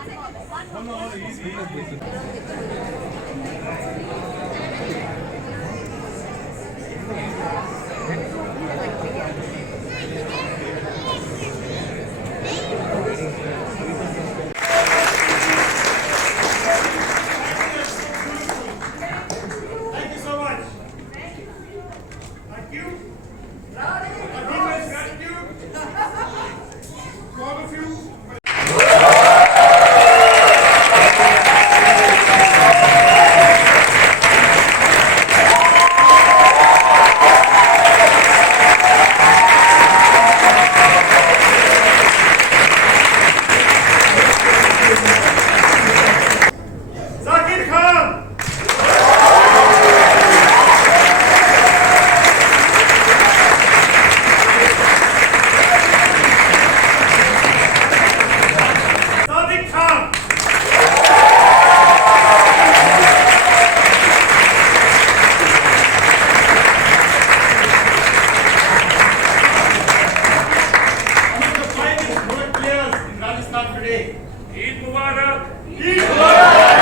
Thank you so much. Thank you. Gratitude. To all of you. Zakir Khan. Sadiq Khan. One of the finest world players in Rajasthan today. Eid Mubarak. Eid Mubarak.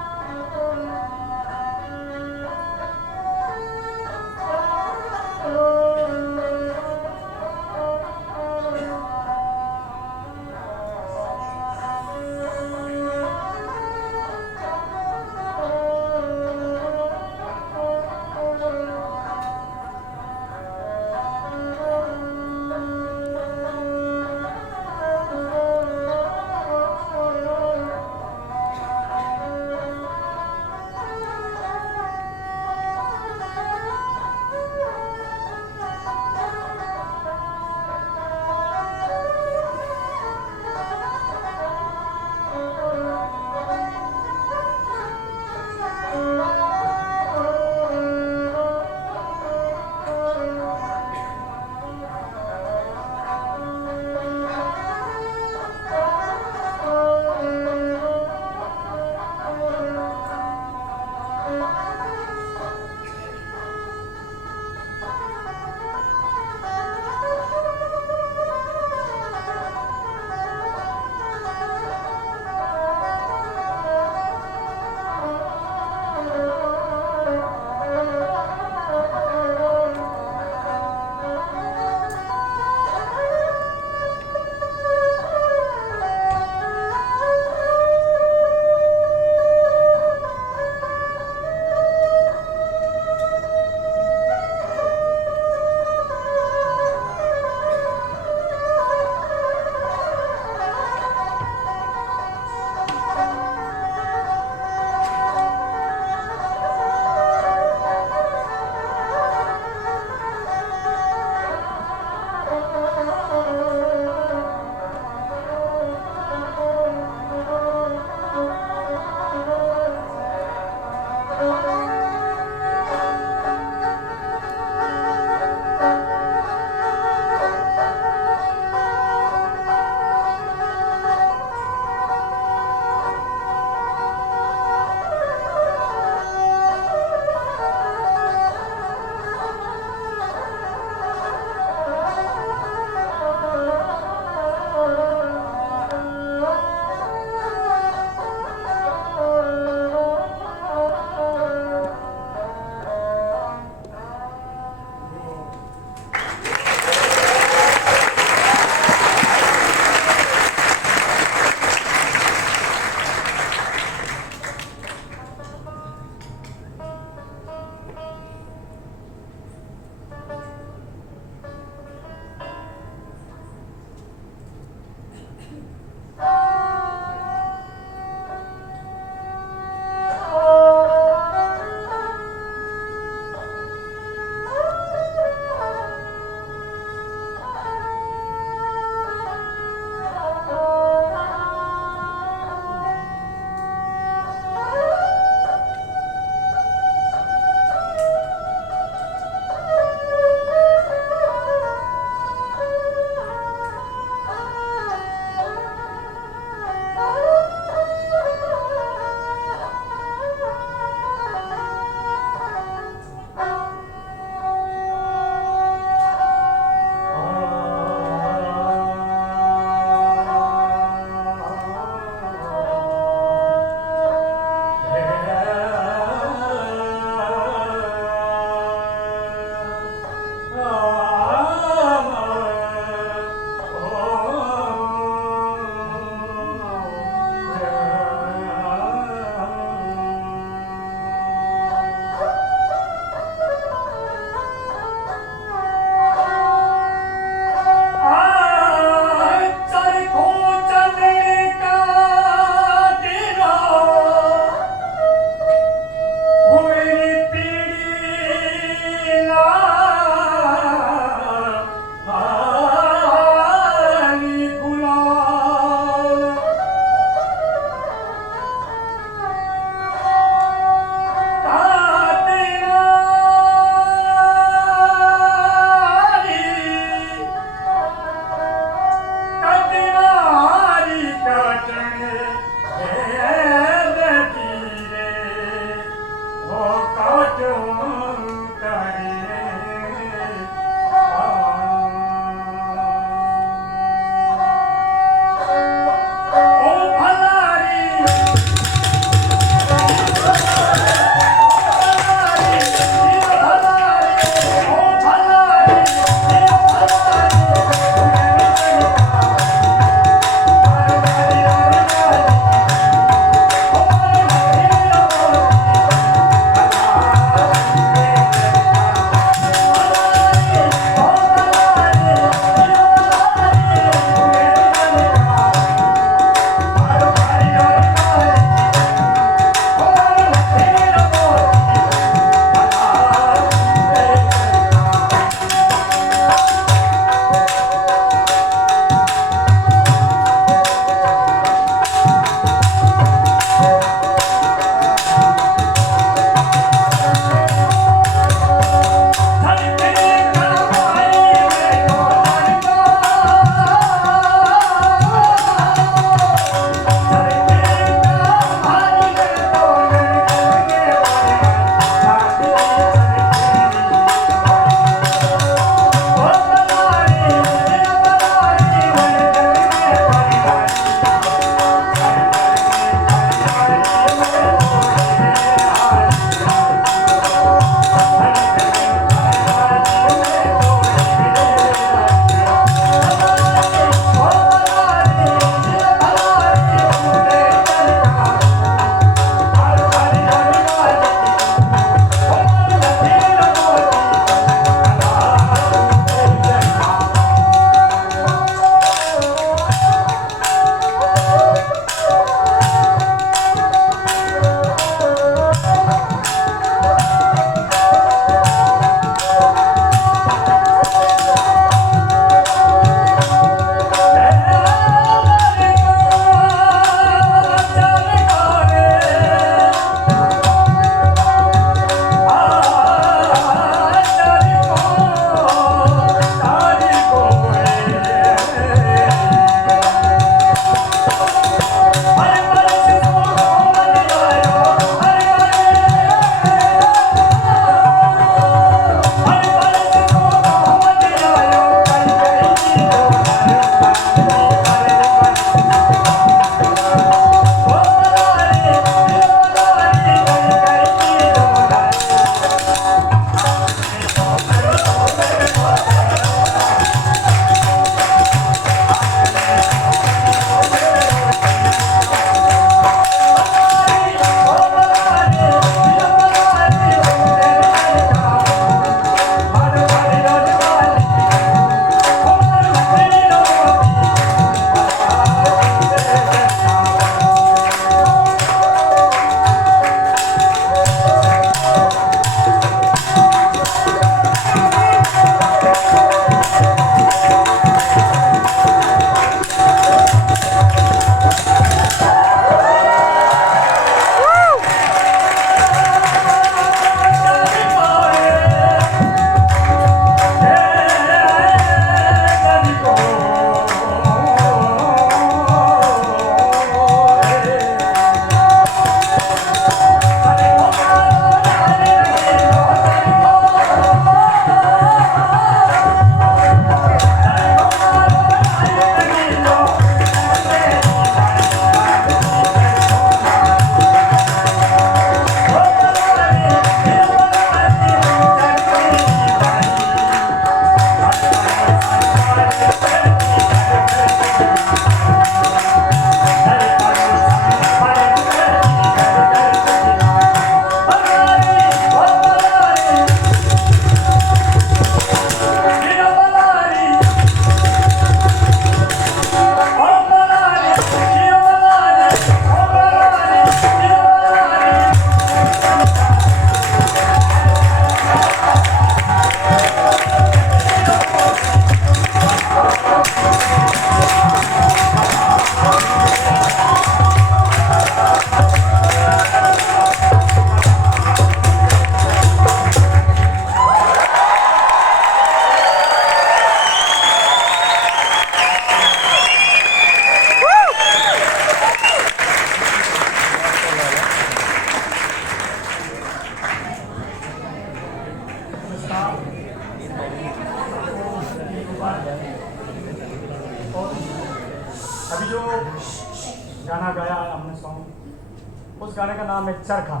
गाना गाया है हमने song. उस गाने का नाम है चरखा।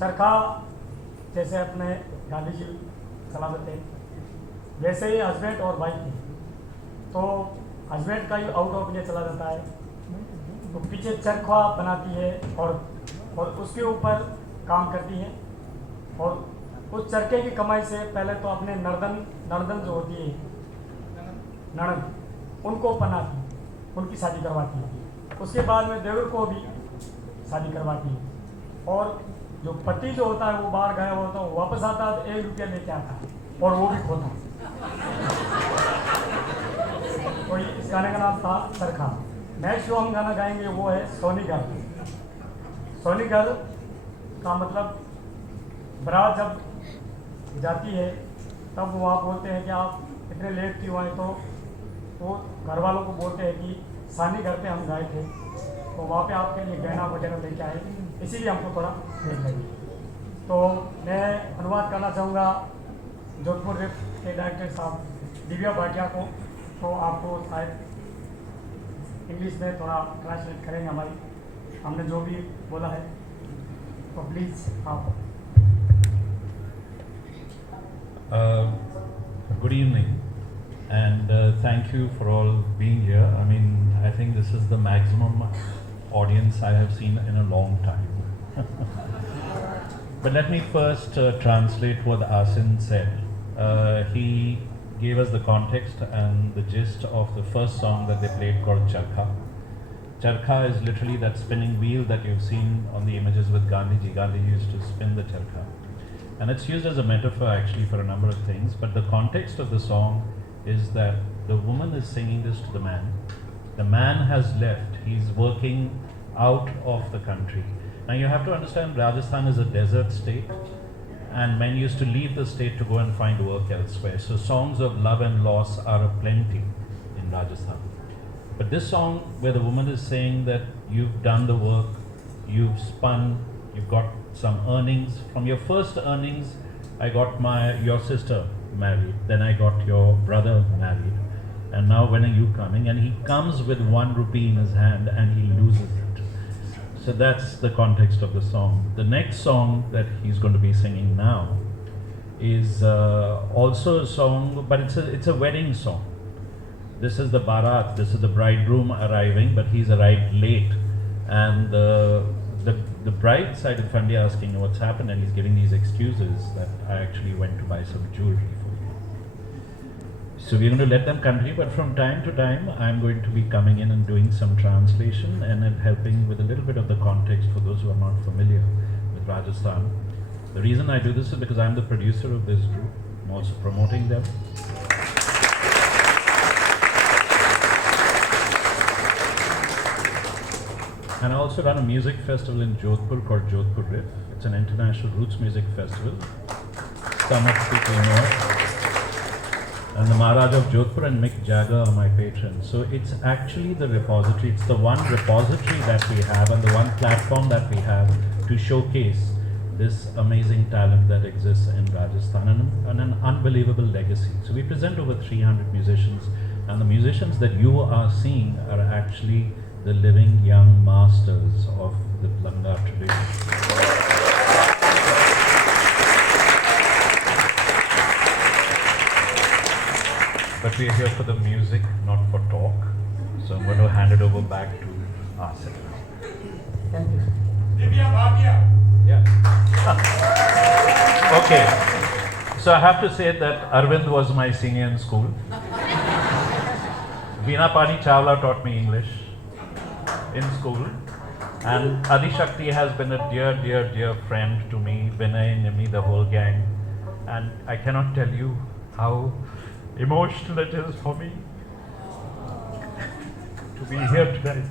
चरखा जैसे अपने गांधी जी चलाते थे, वैसे ही हस्बैंड और वाइफ थे। तो हस्बैंड का ही आउट ऑफ इंडिया चला जाता है, तो पीछे चरखा बनाती है और उसके ऊपर काम करती है। और उस चरखे की कमाई से पहले तो अपने नर्दन जो होती है ननद, उनको बनाती, उनकी शादी करवाती है। उसके बाद में देवर को भी शादी करवाती है। और जो पति जो होता है वो बाहर गया होता है, वापस आता है तो 1 रुपया लेके आता है और वो भी खोता है। तो इस गाने का नाम था चरखा। नेक्स्ट जो हम गाना गाएंगे वो है सोनीगर। सोनीगर का मतलब बारात जब जाती है तब वहाँ बोलते हैं कि आप इतने लेट क्यों आए, तो वो घर वालों को बोलते हैं कि सानी घर पे हम गए थे तो वहाँ पे आपके लिए गहना वगैरह लेके आए, इसीलिए हमको थोड़ा लेट लगी। तो मैं अनुवाद करना चाहूँगा जोधपुर रिप के डायरेक्टर साहब दिव्या भाटिया को। तो आपको शायद इंग्लिश में थोड़ा ट्रांसलेट करेंगे हमने जो भी बोला है, तो प्लीज़ आप। Good evening, and thank you for all being here. I mean, I think this is the maximum audience I have seen in a long time. But let me first translate what Asin said. He gave us the context and the gist of the first song that they played called Charkha. Charkha is literally that spinning wheel that you've seen on the images with Gandhiji. Gandhiji used to spin the Charkha. And it's used as a metaphor actually for a number of things, but the context of the song is that the woman is singing this to the man. The man has left, he's working out of the country. Now you have to understand Rajasthan is a desert state and men used to leave the state to go and find work elsewhere. So songs of love and loss are aplenty in Rajasthan. But this song where the woman is saying that you've done the work, you've spun, you've got some earnings. From your first earnings, I got your sister married, then I got your brother married, and now when are you coming? And he comes with 1 rupee in his hand and he loses it. So that's the context of the song. The next song that he's going to be singing now is also a song, but it's a wedding song. This is the barat, this is the bridegroom arriving, but he's arrived late, and the bride side of Fundy asking what's happened, and he's giving these excuses that I actually went to buy some jewelry for you. So we're going to let them continue, but from time to time I'm going to be coming in and doing some translation and then helping with a little bit of the context for those who are not familiar with Rajasthan. The reason I do this is because I'm the producer of this group. I'm also promoting them. And I also run a music festival in Jodhpur called Jodhpur Riff. It's an international roots music festival. Some of people know it. And the Maharaj of Jodhpur and Mick Jagger are my patrons. So it's actually the repository. It's the one repository that we have and the one platform that we have to showcase this amazing talent that exists in Rajasthan and an unbelievable legacy. So we present over 300 musicians, and the musicians that you are seeing are actually the living young masters of the Langa tradition. But we are here for the music, not for talk. So I'm going to hand it over back to Asin. Thank you. Divya Bhatia. Yeah. Okay. So I have to say that Arvind was my senior in school. Veenapani Chawla taught me English in school, and Adi Shakti has been a dear, dear, dear friend to me, Vinay, Nimi, the whole gang, and I cannot tell you how emotional it is for me to be here tonight.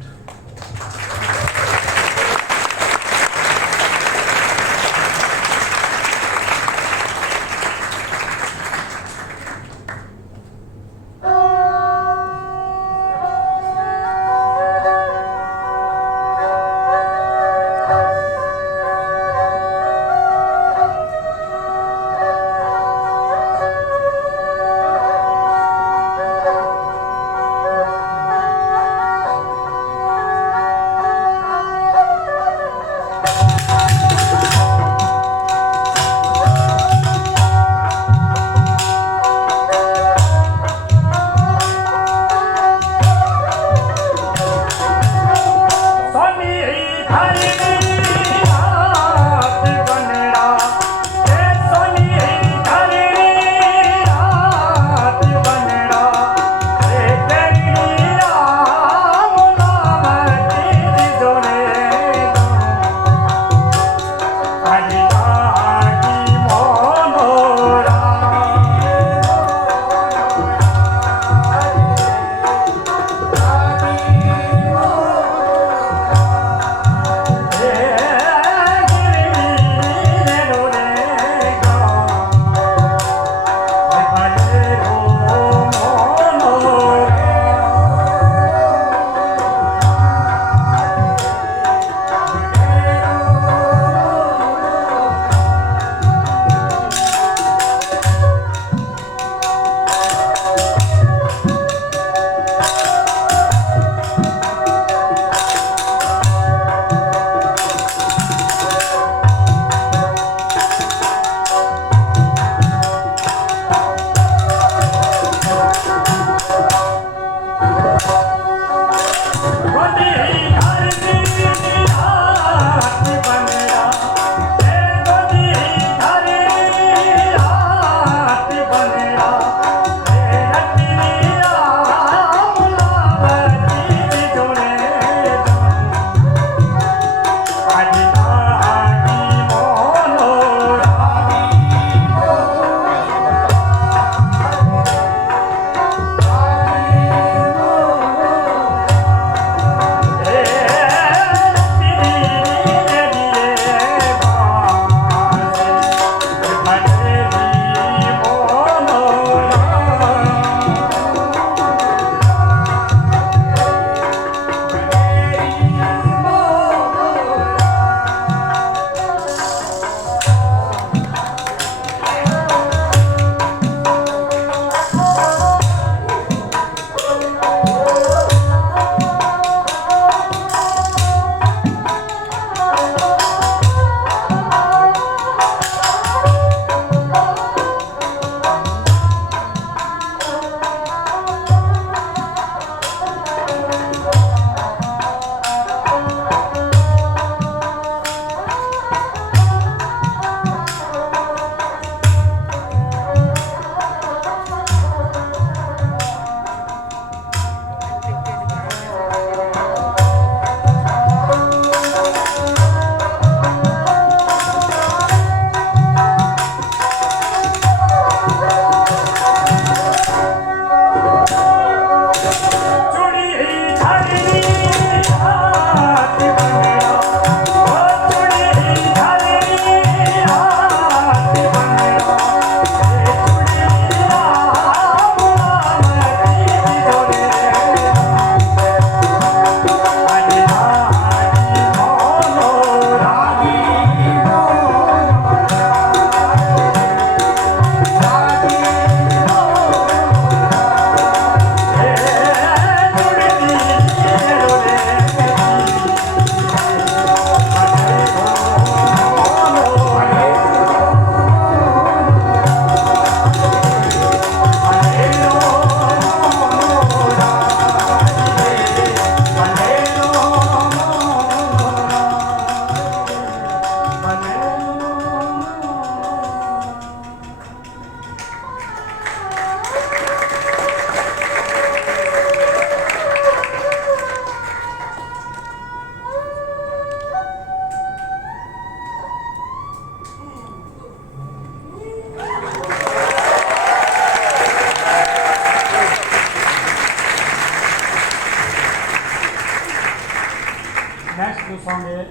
Song है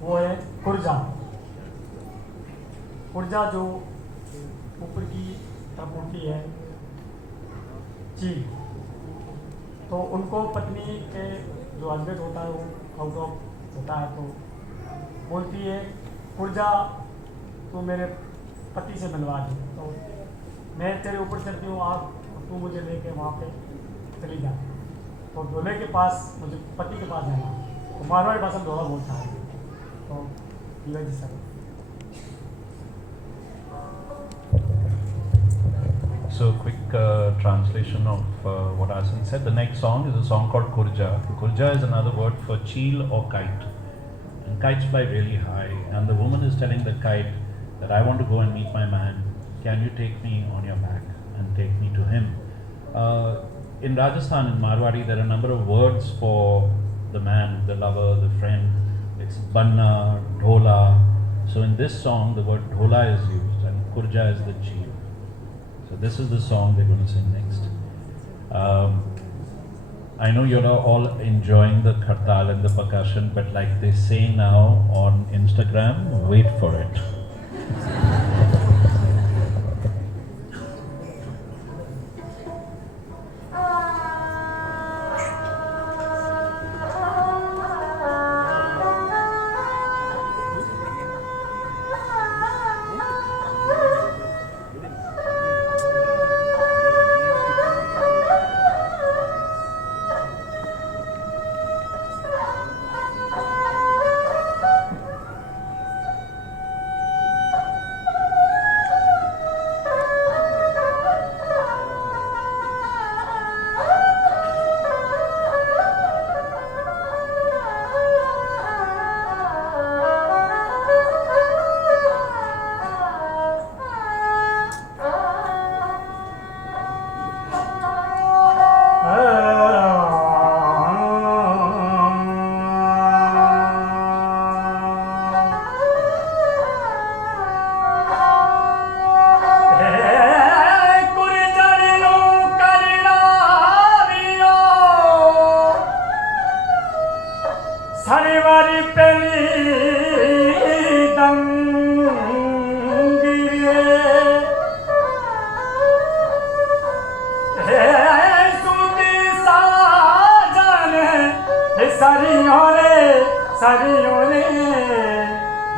वो है कुर्जा। कुर्जा जो ऊपर की तरफ उड़ती है चील, तो उनको पत्नी के जो हस्बैंड होता है वो आउट ऑफ होता है तो बोलती है कुर्जा तू मेरे पति से मिलवा दी, तो मैं तेरे ऊपर चलती हूँ आप तू मुझे लेके वहाँ पे चली जा। तो दूल्हे के पास मुझे पति के पास जाना, तो मारवाड़ी भाषा में दोहरा बोलता है। तो ये जी sir. So quick translation of what Asin said. The next song is a song called Kurja. Kurja is another word for cheel or kite. and kites fly really high, and the woman is telling the kite that I want to go and meet my man. Can you take me on your back and take me to him? In Rajasthan, in Marwari, there are a number of words for the man, the lover, the friend. It's banna, dhola. So in this song, the word dhola is used, and kurja is the jeev. So this is the song they're going to sing next. I know you're all enjoying the khartal and the percussion, but like they say now on Instagram, wait for it.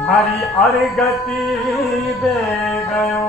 हरी अरगति बे गयो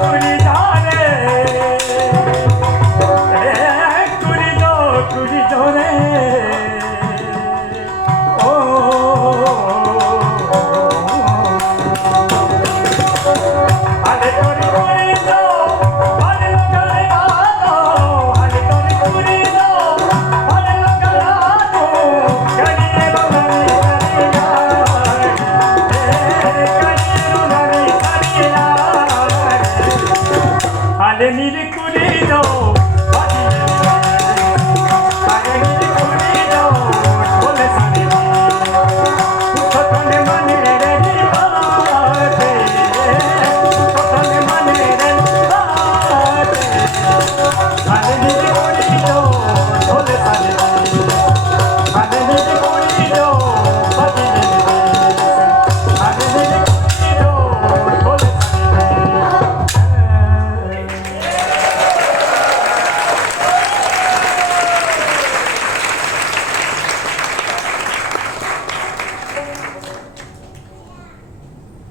कुड़ी जाने कुड़ी दो रे ओ अरे कुड़ी कुड़ी दो अरे लगले आलो अरे कुड़ी कुड़ी दो अरे लगले आलो करिए रोनी करिया करिए रोनी करिया अरे नीली कुड़ी दो अरे नीली कुड़ी दो बोले सारे तो तने मने रे बाते तो तने मने रे बाते अरे नीली कुड़ी दो बोले सारे अरे नीली कुड़ी दो बाते अरे नीली कुड़ी दो बोले सारे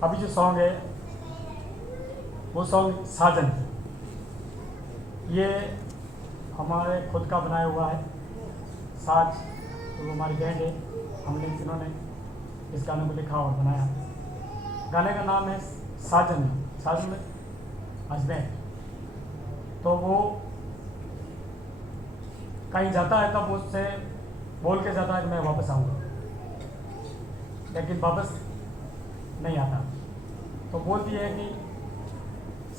अभी जो सॉन्ग है वो सॉन्ग साजन, ये हमारे खुद का बनाया हुआ है साज, तो वो हमारी बैंड है, हमने जिन्होंने इस गाने को लिखा और बनाया। गाने का नाम है साजन, साजन में हस्बैंड। तो वो कहीं जाता है तब उससे बोल के जाता है कि मैं वापस आऊँगा, लेकिन वापस नहीं आता। तो बोलती है कि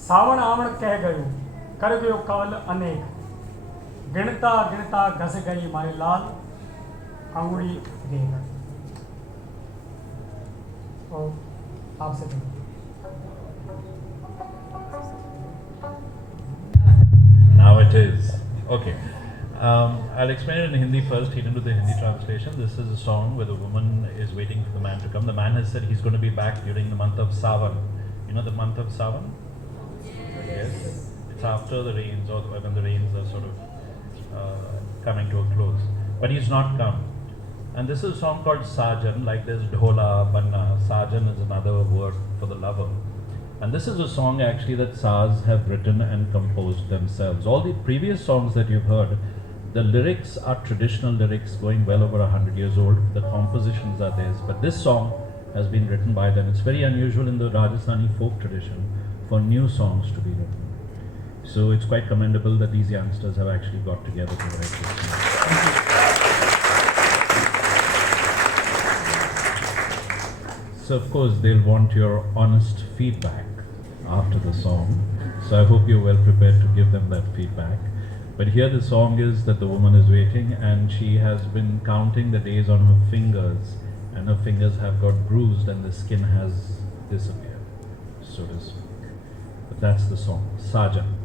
सावण आवण कह गयो कर गयो कवल अनेक, गिणता गिणता घस गई मारी लाल अंगुड़ी देख। तो आपसे Now it is. Okay. I'll explain it in Hindi first, hit into the Hindi translation. This is a song where the woman is waiting for the man to come. The man has said he's going to be back during the month of Sawan. You know the month of Sawan? Yes. It's after the rains, or when the rains are sort of coming to a close. But he's not come. And this is a song called Sajan, like there's Dhola, Banna. Sajan is another word for the lover. And this is a song actually that Saz have written and composed themselves. All the previous songs that you've heard, the lyrics are traditional lyrics going well over 100 years old. The compositions are theirs. But this song has been written by them. It's very unusual in the Rajasthani folk tradition for new songs to be written. So it's quite commendable that these youngsters have actually got together to write this song. So of course they'll want your honest feedback after the song. So I hope you're well prepared to give them that feedback. But here the song is that the woman is waiting and she has been counting the days on her fingers, and her fingers have got bruised and the skin has disappeared, so to speak. But that's the song, Sajan.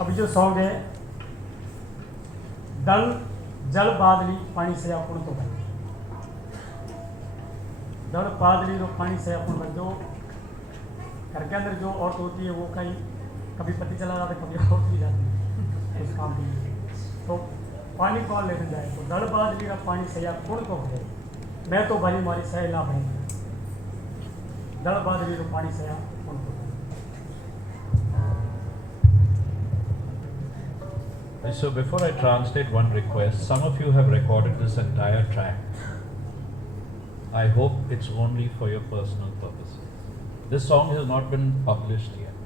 अभी जो song है दल जल बादली पानी से अपूर्ण तो भाई, दल बादली तो पानी से अपूर्ण भाई। जो घर के अंदर जो औरत होती है वो कहीं कभी पति चला जाता है, कभी औरत भी जाती है उस काम के लिए, तो पानी कौन लेने जाए। तो दल बादली का पानी से अपूर्ण तो भाई, मैं तो भरी मारी सह ना भाई, दल बादली तो पानी से अपूर्ण तो भाई। So before I translate, one request. Some of you have recorded this entire track. I hope it's only for your personal purposes. This song has not been published yet,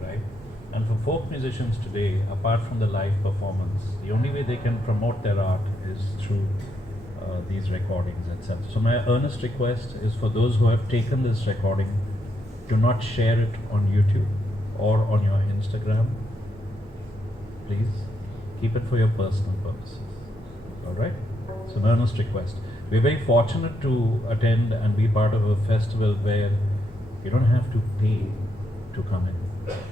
right? And for folk musicians today, apart from the live performance, the only way they can promote their art is through these recordings itself. So my earnest request is for those who have taken this recording to not share it on YouTube or on your Instagram. Please keep it for your personal purposes. Alright? So an earnest request. We're very fortunate to attend and be part of a festival where you don't have to pay to come in,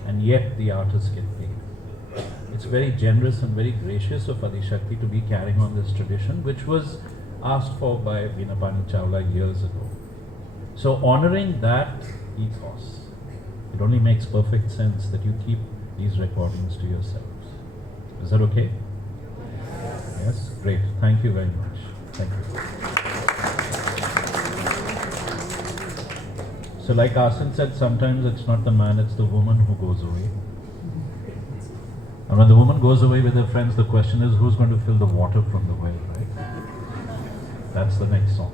and yet the artists get paid. It's very generous and very gracious of Adi Shakti to be carrying on this tradition, which was asked for by Veenapani years ago. So honoring that ethos it only makes perfect sense that you keep these recordings to yourselves. Is that okay? Yes? Great. Thank you very much. Thank you. So like Asin said, sometimes it's not the man, it's the woman who goes away. And when the woman goes away with her friends, the question is, who's going to fill the water from the well, right? That's the next song.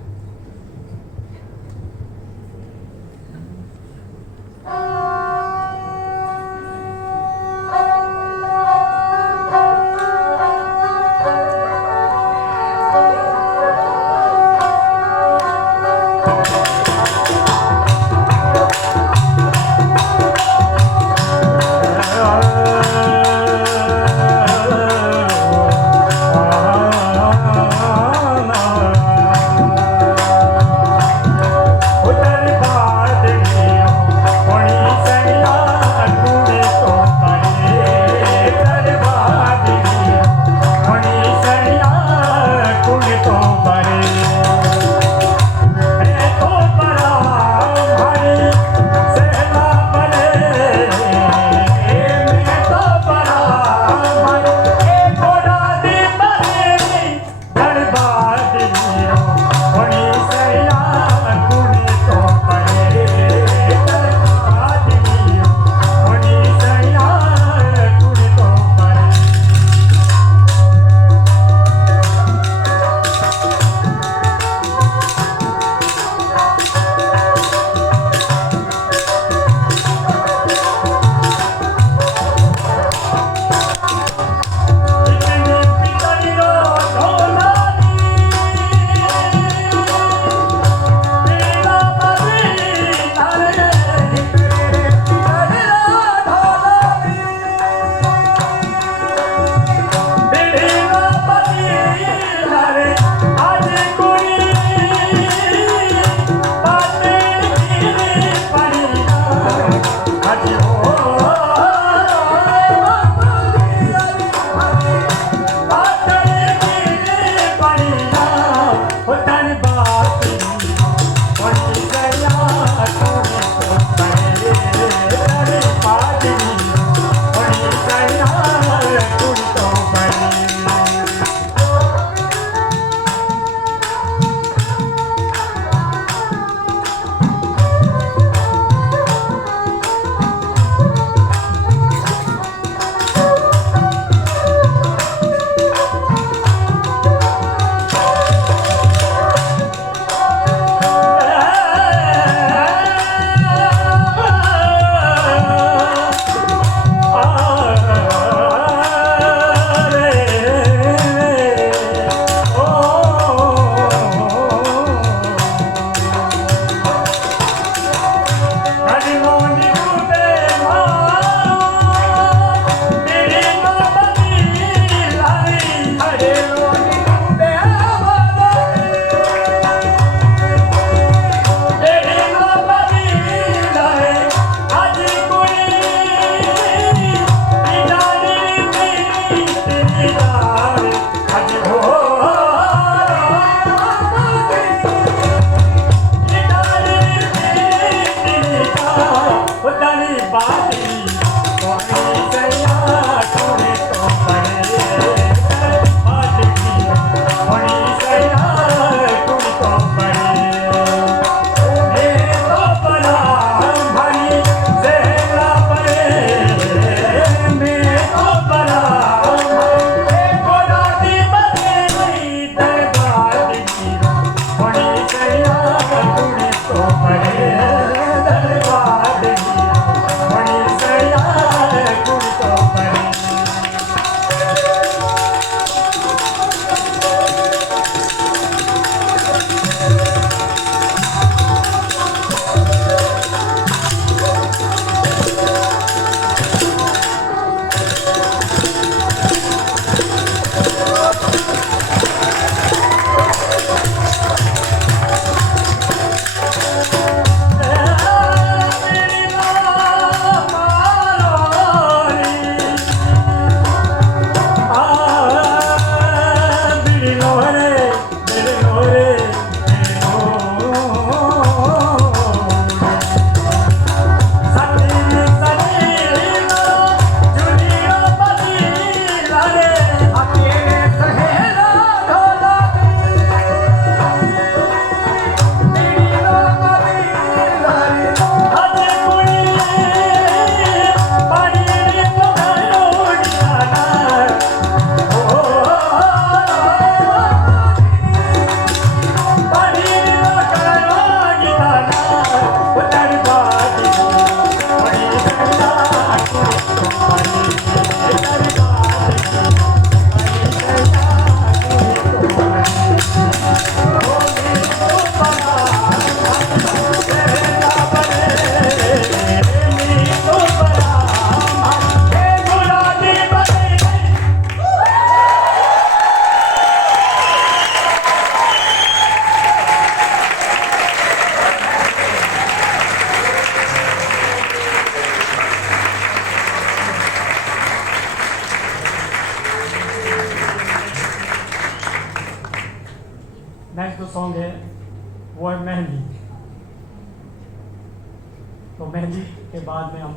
Mehndi के बाद में हम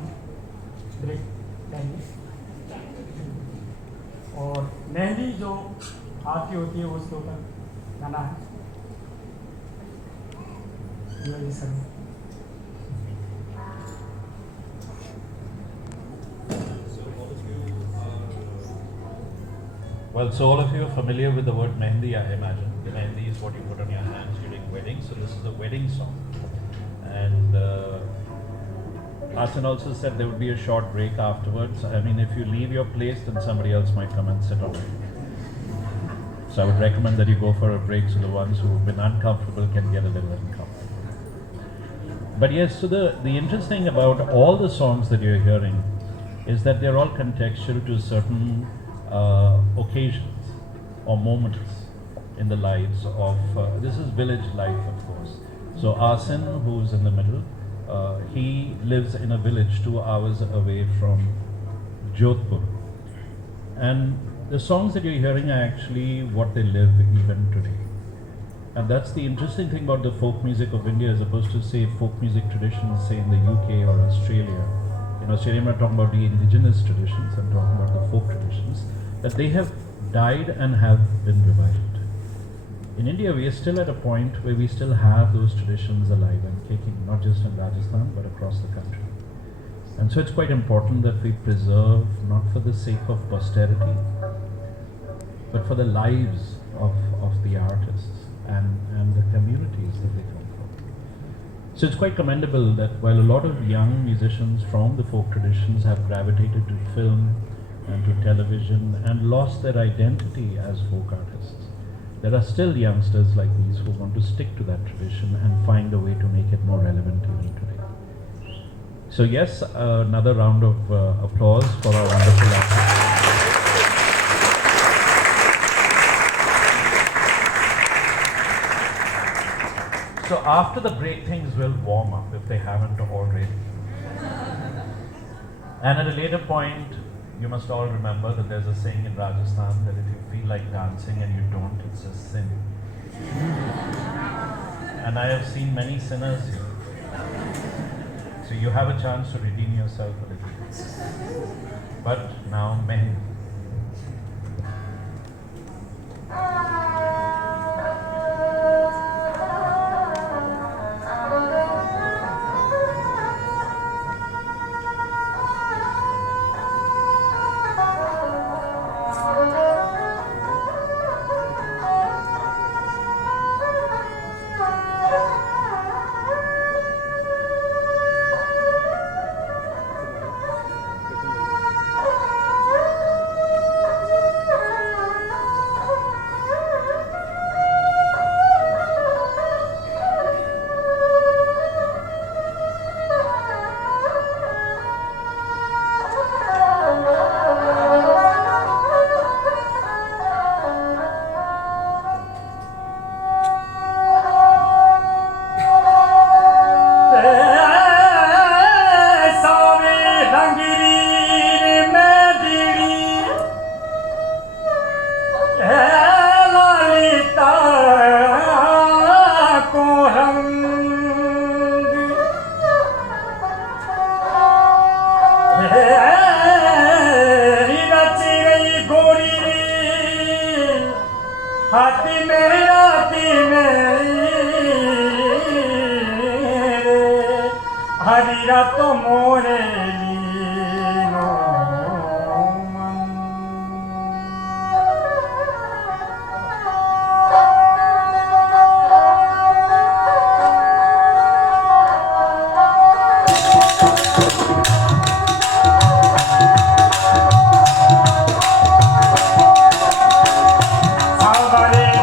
break करेंगे। और मेहंदी जो हाथ की होती है वो उसके ऊपर गाना है। ये sir Well, so all of you are familiar with the word mehendi, I imagine. Mehendi is what you put on your hands during weddings, so this is a wedding song. And Asan also said there would be a short break afterwards. I mean, if you leave your place, then somebody else might come and sit on it. So I would recommend that you go for a break so the ones who have been uncomfortable can get a little uncomfortable. But yes, so the interesting about all the songs that you're hearing is that they're all contextual to certain occasions or moments in the lives of, this is village life, of course. So Asin, who's in the middle, he lives in a village 2 hours away from Jodhpur. And the songs that you're hearing are actually what they live even today. And that's the interesting thing about the folk music of India, as opposed to, say, folk music traditions, say, in the UK or Australia. In Australia, I'm not talking about the indigenous traditions, I'm talking about the folk traditions, that they have died and have been revived. In India, we are still at a point where we still have those traditions alive and kicking, not just in Rajasthan, but across the country. And so it's quite important that we preserve, not for the sake of posterity, but for the lives of the artists and the communities that they come from. So it's quite commendable that while a lot of young musicians from the folk traditions have gravitated to film and to television and lost their identity as folk artists, there are still youngsters like these who want to stick to that tradition and find a way to make it more relevant even today. So yes, another round of applause for our wonderful artists. So after the break, things will warm up if they haven't already. And at a later point, you must all remember that there's a saying in Rajasthan that if you feel like dancing and you don't, it's a sin. And I have seen many sinners here. So you have a chance to redeem yourself a little. But now, mehendi. Somebody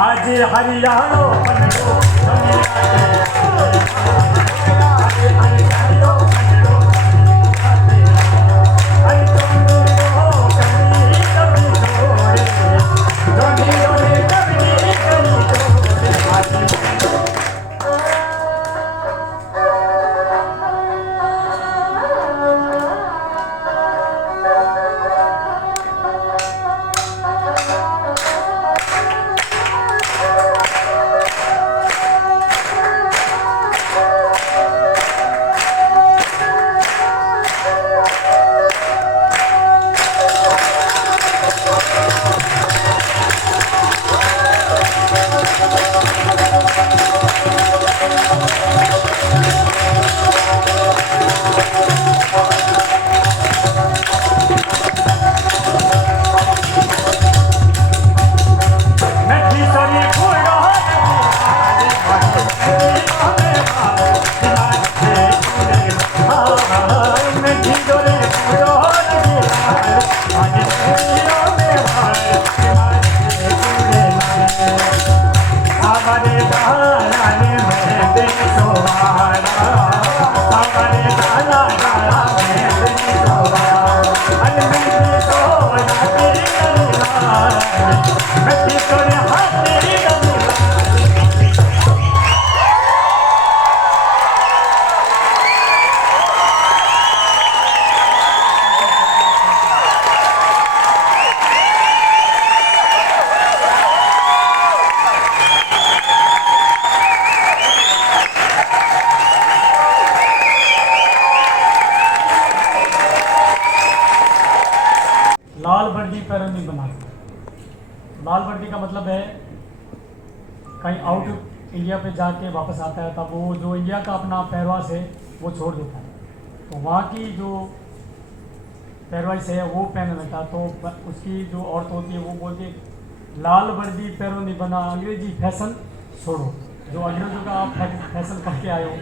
आज हरियाणो बनलो दुनिया के आज हरियाणो बनलो दुनिया के अरे तुम हो कभी कभी छोड़े जोड़ी कभी कभी छोड़े आज लाल वर्दी पैरों नहीं बना। लाल वर्दी का मतलब है कहीं आउट इंडिया पे जाके वापस आता है तब वो जो इंडिया का अपना पहरवास है वो छोड़ देता है, तो वहाँ की जो पहरवाइश है वो पहन लेता है। तो उसकी जो औरत होती है वो बोलती है लाल वर्दी पैरों नहीं बना, अंग्रेजी फैशन छोड़ो। जो अंग्रेजों का आप फैशन करके आए हो,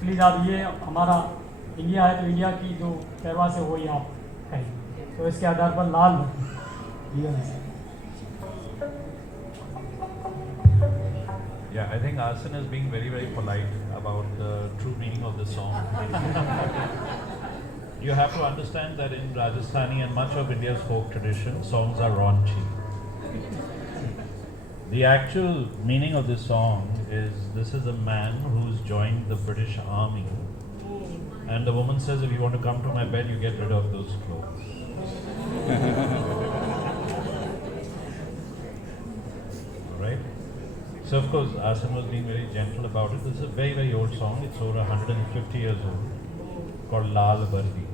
प्लीज़ आप ये हमारा इंडिया है तो इंडिया की जो पहरवास है वो ही आप है। तो इसके आधार पर लाल वर्दी। Yeah, I think Asan is being very, very polite about the true meaning of the song. You have to understand that in Rajasthani and much of India's folk tradition, songs are raunchy. The actual meaning of this song is this is a man who's joined the British Army, and the woman says, if you want to come to my bed, you get rid of those clothes. Right? So of course, Asan was being very gentle about it. This is a very, very old song. It's over 150 years old, called Lal Bardi.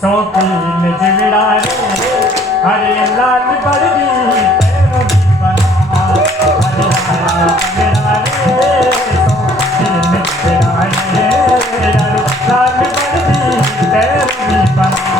शौकीन जिगड़ा रे हरे लाल बड़गी पैरों की बना हरे लाल जिगड़ा रे शौकीन जिगड़ा रे हरे लाल बड़गी पैरों की बना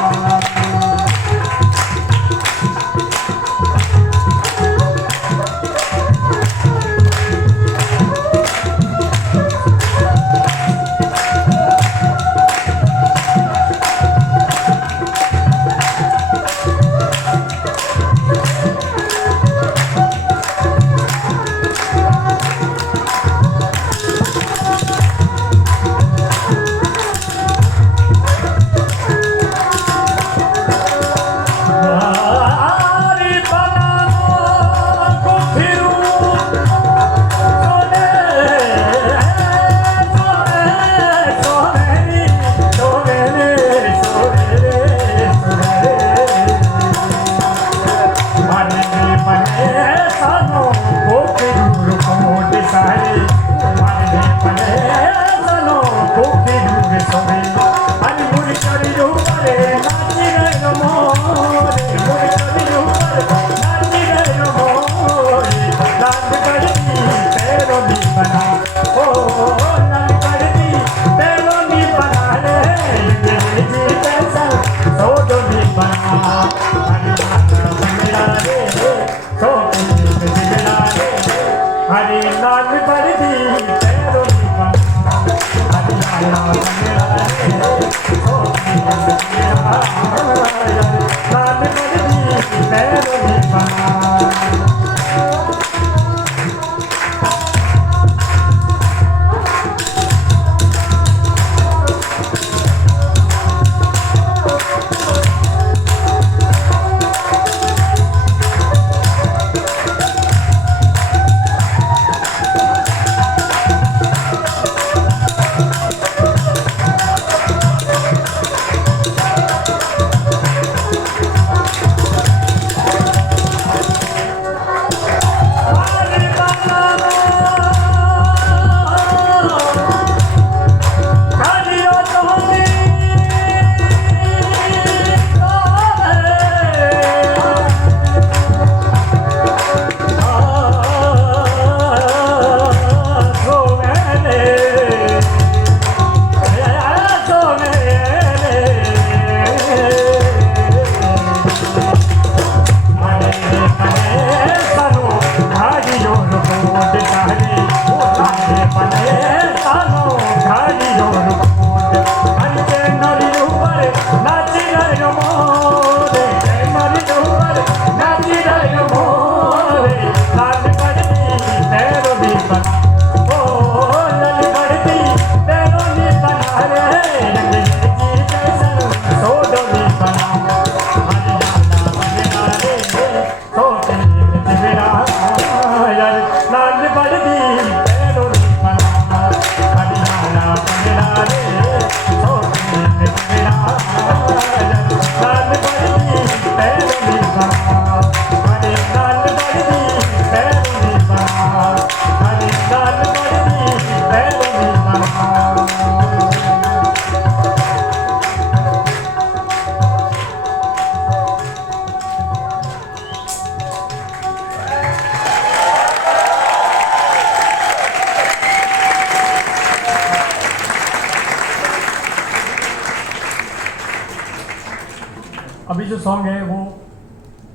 अभी जो सॉन्ग है वो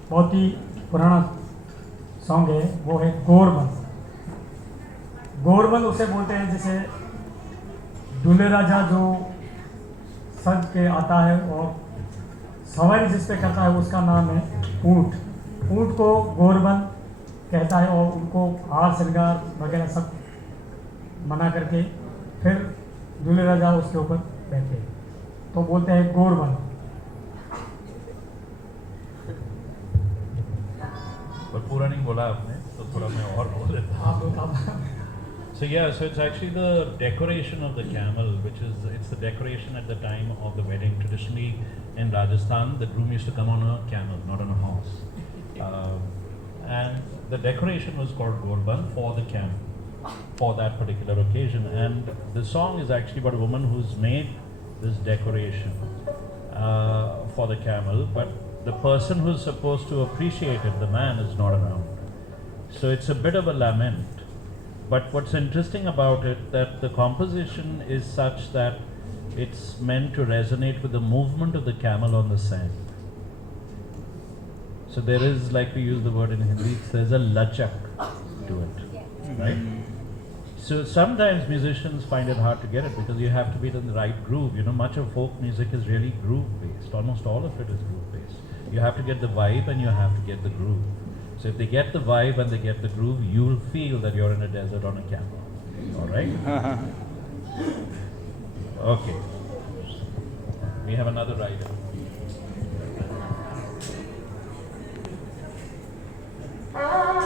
बहुत ही पुराना सॉन्ग है, वो है गोरबंद। गोरबंद उसे बोलते हैं जैसे दूल्हे राजा जो सज के आता है और सवारी जिस पे करता है उसका नाम है ऊँट। ऊँट को गोरबंद कहता है और उनको हार श्रृंगार वगैरह सब मना करके फिर दूल्हे राजा उसके ऊपर बैठते हैं तो बोलते हैं गोरबंद। पर पूरा नहीं बोला आपने तो थोड़ा मैं और बोल देता हूँ। So yeah, so it's actually the decoration of the camel, which is, it's the decoration at the time of the wedding. Traditionally in Rajasthan, the groom used to come on a camel, not on a horse. And the decoration was called Gorband for the camel, for that particular occasion. And the song is actually about a woman who's made this decoration. for the camel, but the person who's supposed to appreciate it, the man, is not around. So it's a bit of a lament. But what's interesting about it, that the composition is such that it's meant to resonate with the movement of the camel on the sand. So there is, like we use the word in Hindi, there's a lachak to it, right? So sometimes musicians find it hard to get it because you have to be in the right groove. You know, much of folk music is really groove based. Almost all of it is groove based. You have to get the vibe and you have to get the groove. So if they get the vibe and they get the groove, you'll feel that you're in a desert on a camel. All right? Okay. We have another rider. Bye.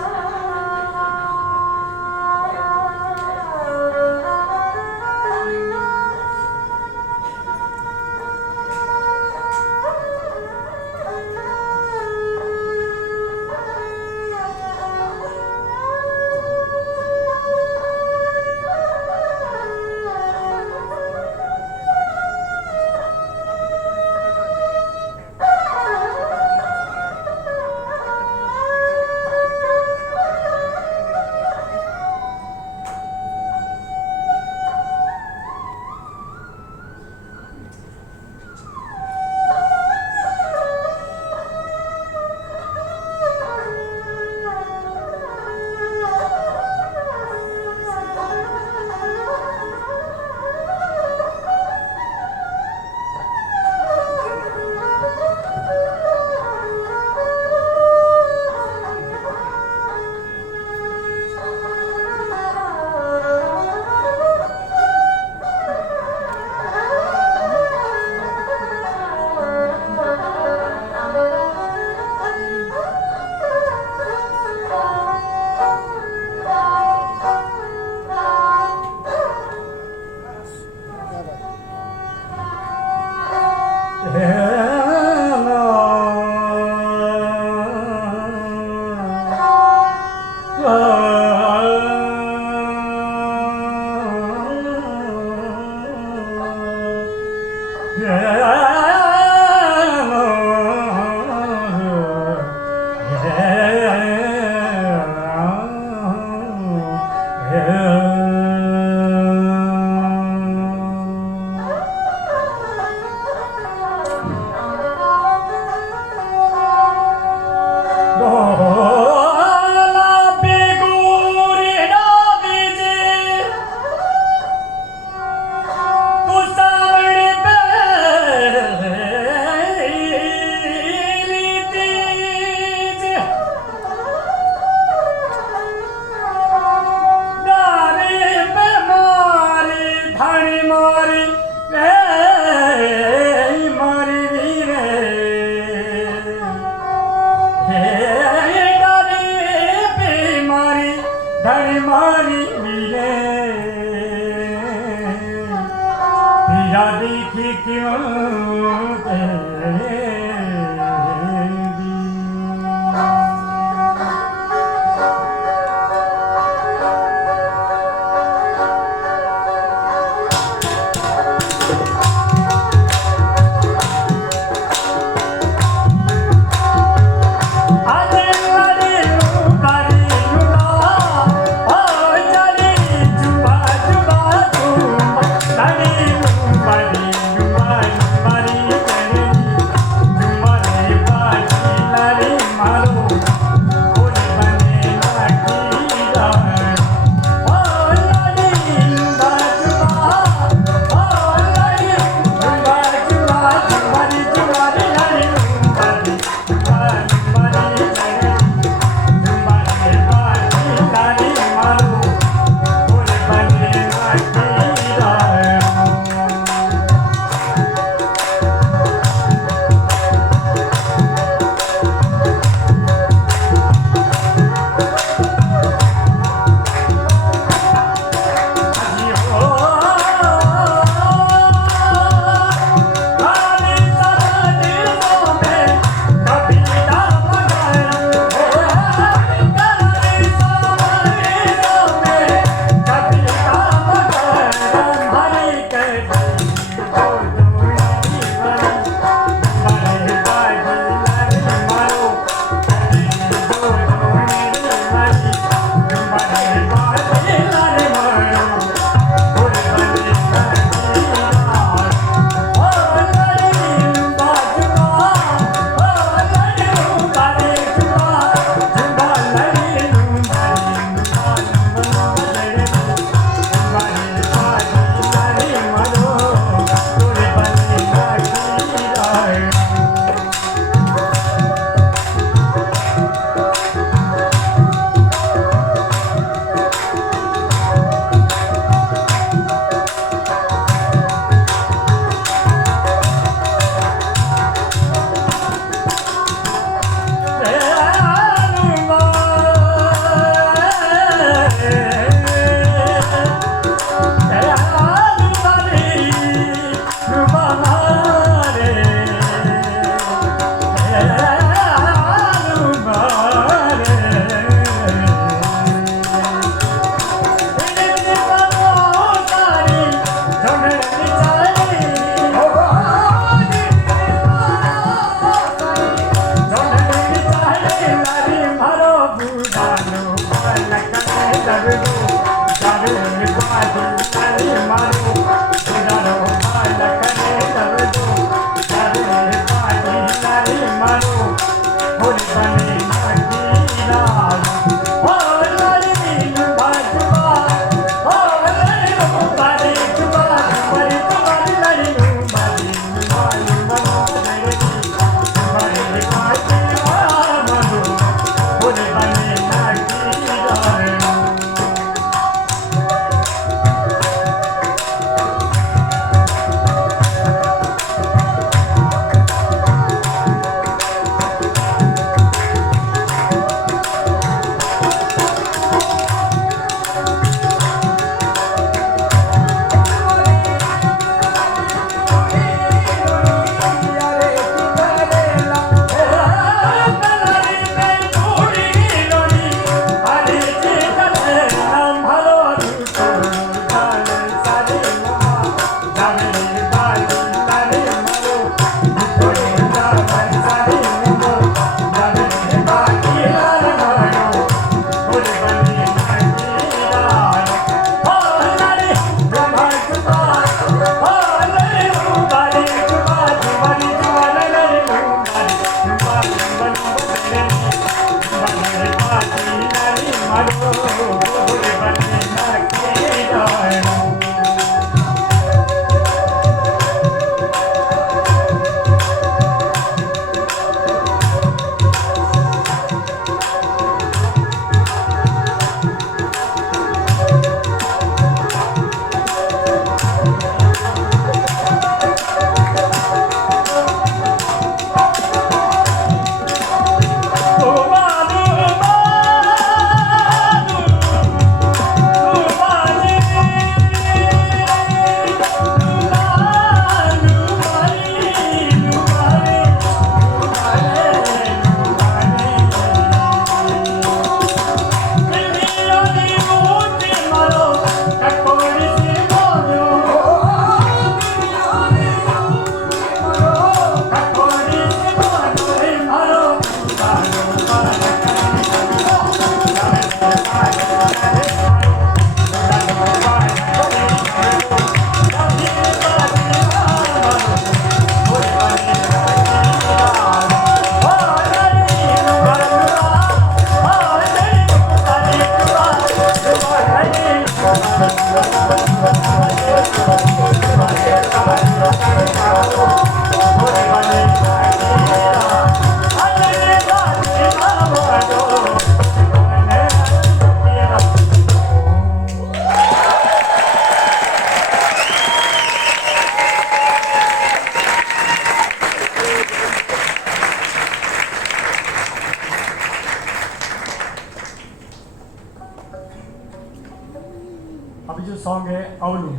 अभी जो song है अवलू,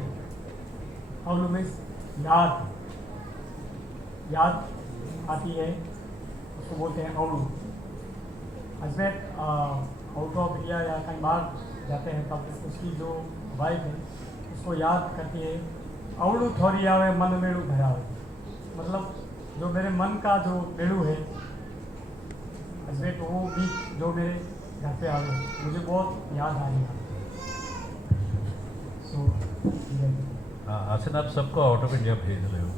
अवलू means याद, याद आती है, उसको बोलते हैं अवलू। हस्बैंड आउट ऑफ इंडिया या कहीं बाहर जाते हैं तब उसकी जो वाइफ है उसको याद करती है, अवलू थोड़ी आवे मन मेड़ू धरावे, मतलब जो मेरे मन का जो मेड़ू है हस्बैंड वो भी जो मेरे घर पे आवे मुझे बहुत याद आएगा। सो आसिन आप सबको आउट ऑफ इंडिया भेज रहे हो।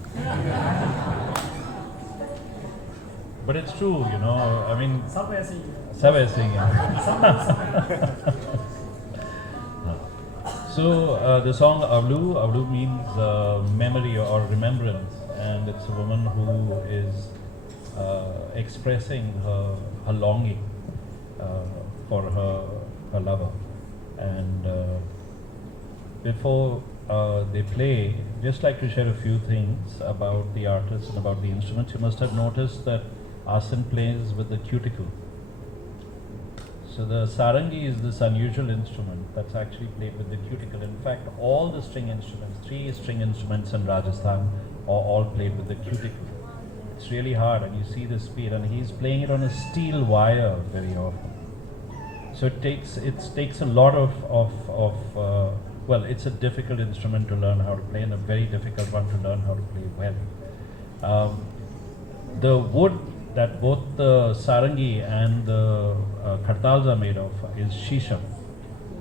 But it's true, you know, I mean सब ऐसे ही है। सब ऐसे ही हैं। So the song Avlu means memory or remembrance, and it's a woman who is expressing her longing for her lover. And before they play, just like to share a few things about the artist and about the instrument. You must have noticed that Asin plays with the cuticle. So the sarangi is this unusual instrument that's actually played with the cuticle. In fact, all the string instruments, 3 string instruments in Rajasthan, are all played with the cuticle. It's really hard, and you see the speed, and he's playing it on a steel wire very often. So it takes a lot of well, it's a difficult instrument to learn how to play, and a very difficult one to learn how to play well. The wood that both the sarangi and the khartals are made of is shisham,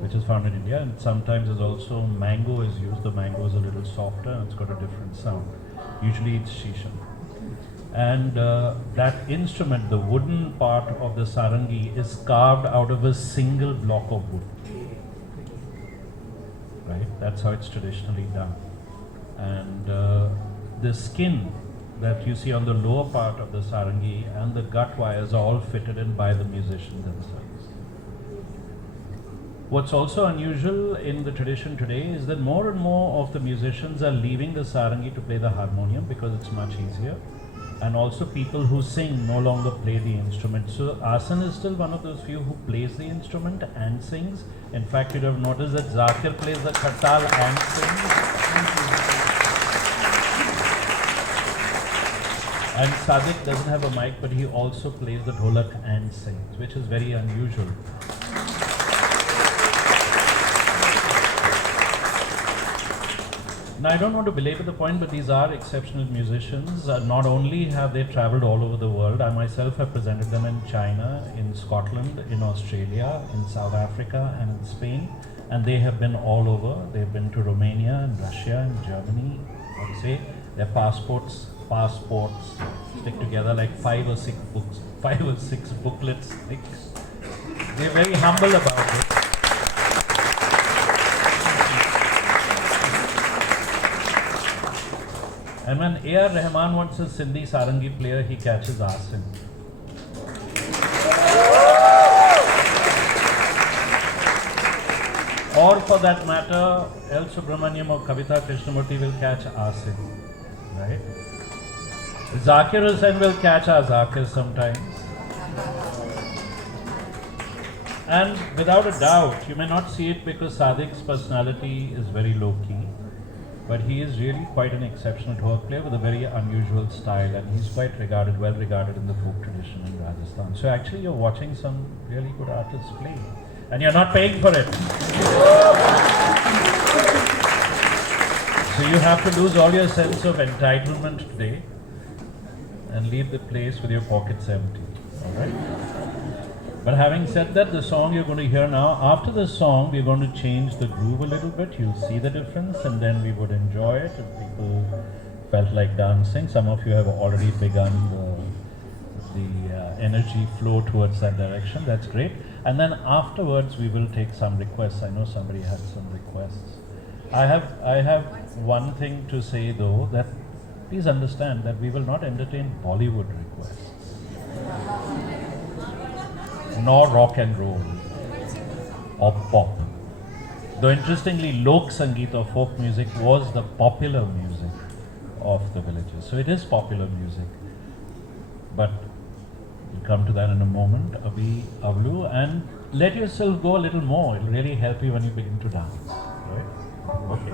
which is found in India, and sometimes is also mango is used. The mango is a little softer and it's got a different sound. Usually it's shisham. And that instrument, the wooden part of the sarangi, is carved out of a single block of wood. Right? That's how it's traditionally done. And the skin that you see on the lower part of the sarangi and the gut wires are all fitted in by the musicians themselves. What's also unusual in the tradition today is that more and more of the musicians are leaving the sarangi to play the harmonium because it's much easier. And also people who sing no longer play the instrument. So Asan is still one of those few who plays the instrument and sings. In fact, you'd have noticed that Zakir plays the khartal and sings. And Sadiq doesn't have a mic, but he also plays the dholak and sings, which is very unusual. Now, I don't want to belabor the point, but these are exceptional musicians. Not only have they traveled all over the world, I myself have presented them in China, in Scotland, in Australia, in South Africa, and in Spain. And they have been all over. They've been to Romania and Russia and Germany. I would say their passports stick together like 5 or 6 booklets thick. They're very humble about it. And when A.R. Rahman wants a Sindhi sarangi player, he catches Asim. Or for that matter, L. Subramaniam or Kavita Krishnamurti will catch Asim. Right? Zakir Hussain will catch Zakir sometimes. And without a doubt, you may not see it because Sadiq's personality is very low-key. But he is really quite an exceptional dholak player with a very unusual style, and he's quite well regarded in the folk tradition in Rajasthan. So actually you're watching some really good artists play, and you're not paying for it. So you have to lose all your sense of entitlement today and leave the place with your pockets empty, alright? But having said that, the song you're going to hear now, after the song, we're going to change the groove a little bit. You'll see the difference, and then we would enjoy it. If people felt like dancing, some of you have already begun the energy flow towards that direction. That's great. And then afterwards, we will take some requests. I know somebody had some requests. I have one thing to say though, that please understand that we will not entertain Bollywood requests. Nor rock and roll or pop. Though interestingly, Lok Sangeet or folk music was the popular music of the villages. So it is popular music. But we'll come to that in a moment. Abhi, Avlu, and let yourself go a little more. It'll really help you when you begin to dance. Right? Okay.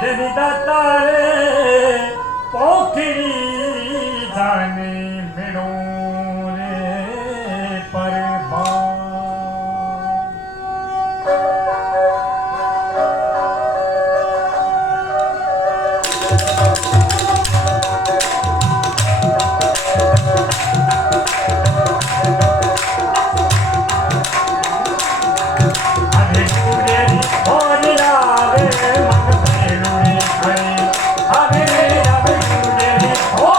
देवी दातारे पोखरी जाने मिलो रे परबा Oh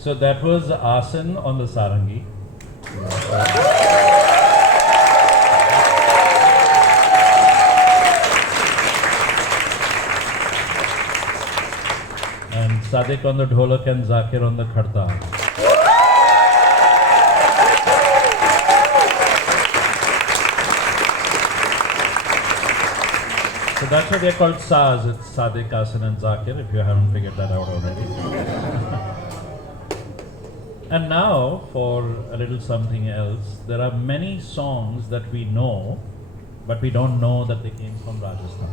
So that was Asan on the sarangi. And Sadiq on the dholak and Zakir on the khartal. So that's why they're called Saz. It's Sadiq, Asan and Zakir, if you haven't figured that out already. And now, for a little something else, there are many songs that we know, but we don't know that they came from Rajasthan.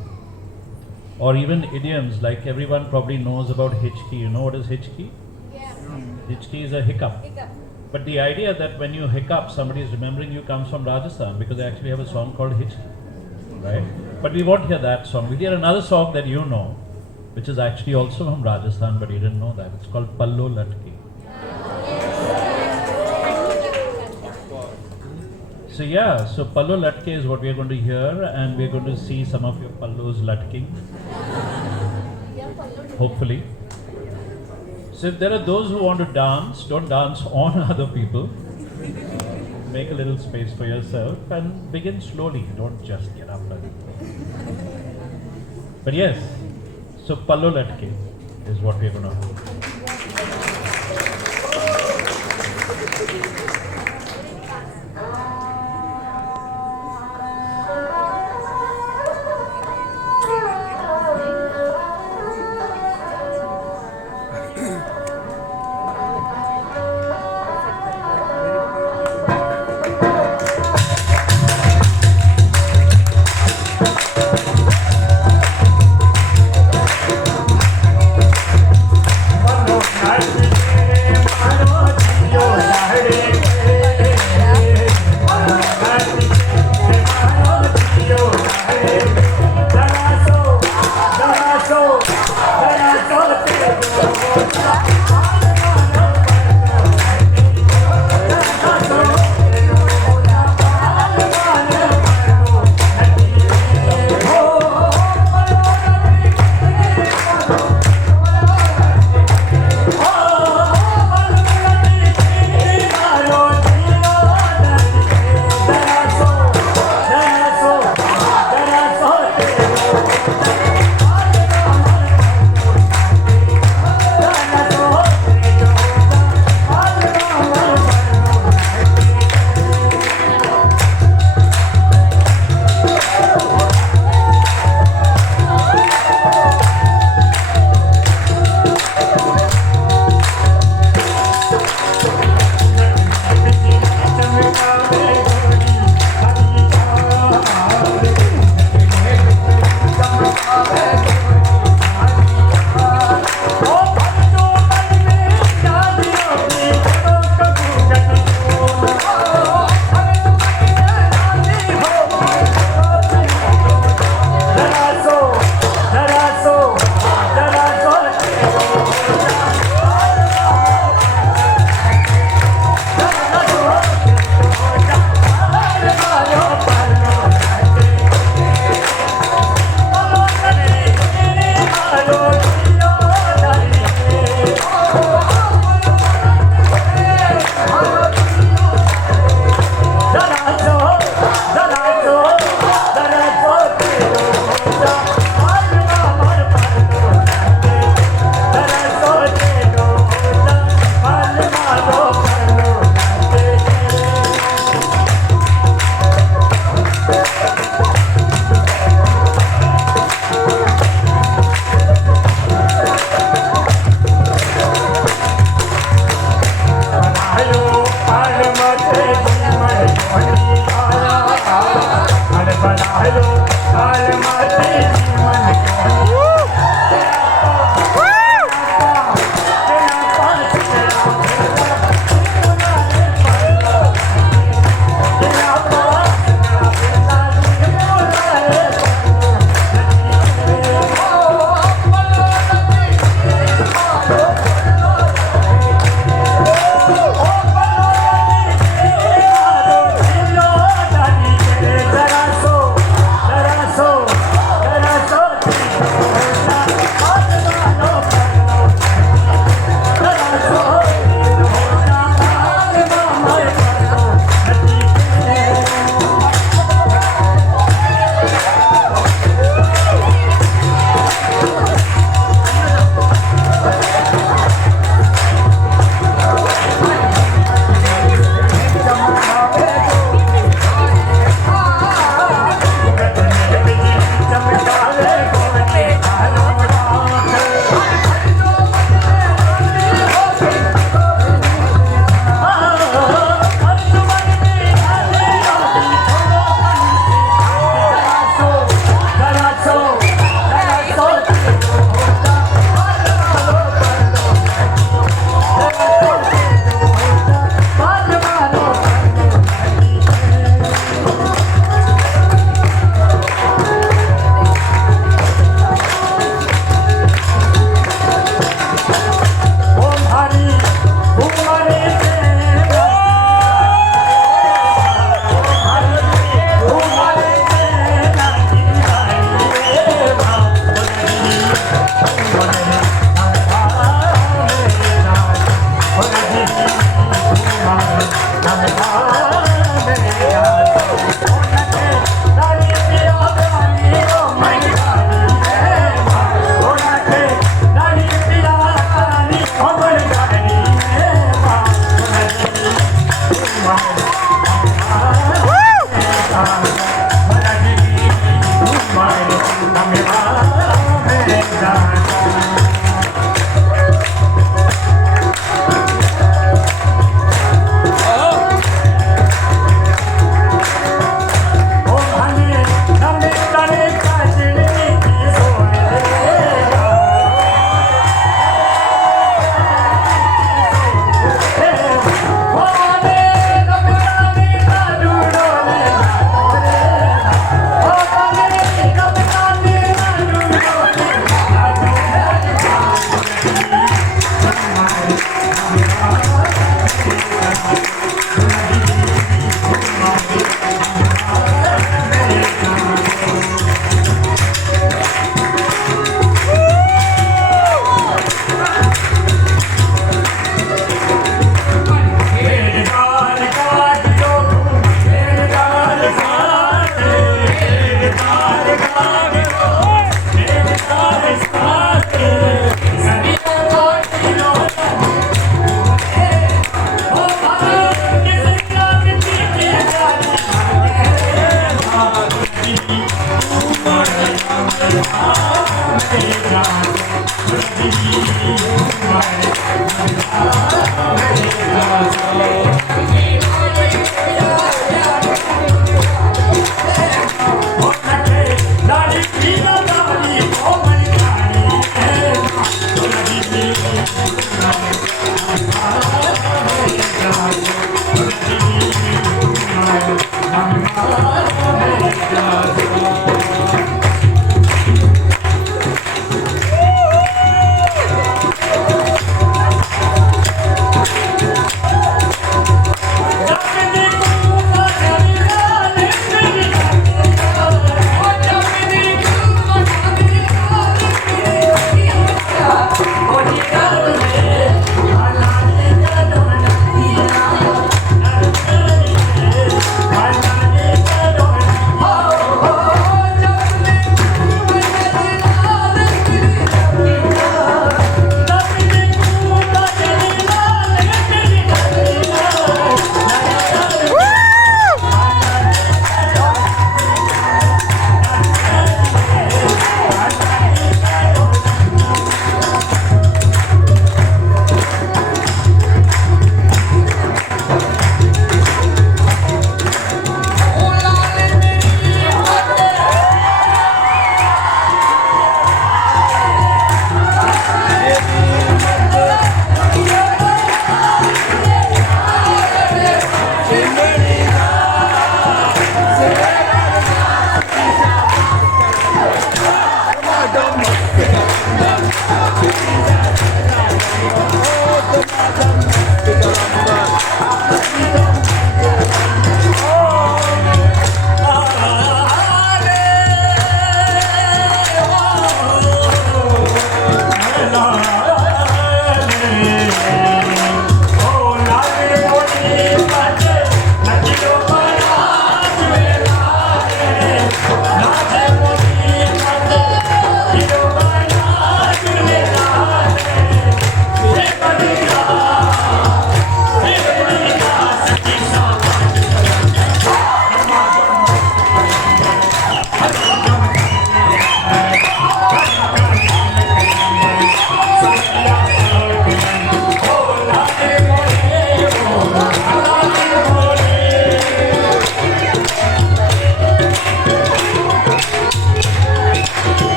Or even idioms, like everyone probably knows about hitchki. You know what is hitchki? Yeah. Hitchki is a hiccup. Hiccup. But the idea that when you hiccup, somebody is remembering you comes from Rajasthan, because they actually have a song called hitchki, right? But we won't hear that song. We'll hear another song that you know, which is actually also from Rajasthan, but you didn't know that. It's called Pallo Latki. So yeah, so Pallo Latke is what we are going to hear, and we are going to see some of your Pallos latking, hopefully. So if there are those who want to dance, don't dance on other people. Make a little space for yourself and begin slowly. Don't just get up and... But yes, so Pallo Latke is what we are going to do. Mano,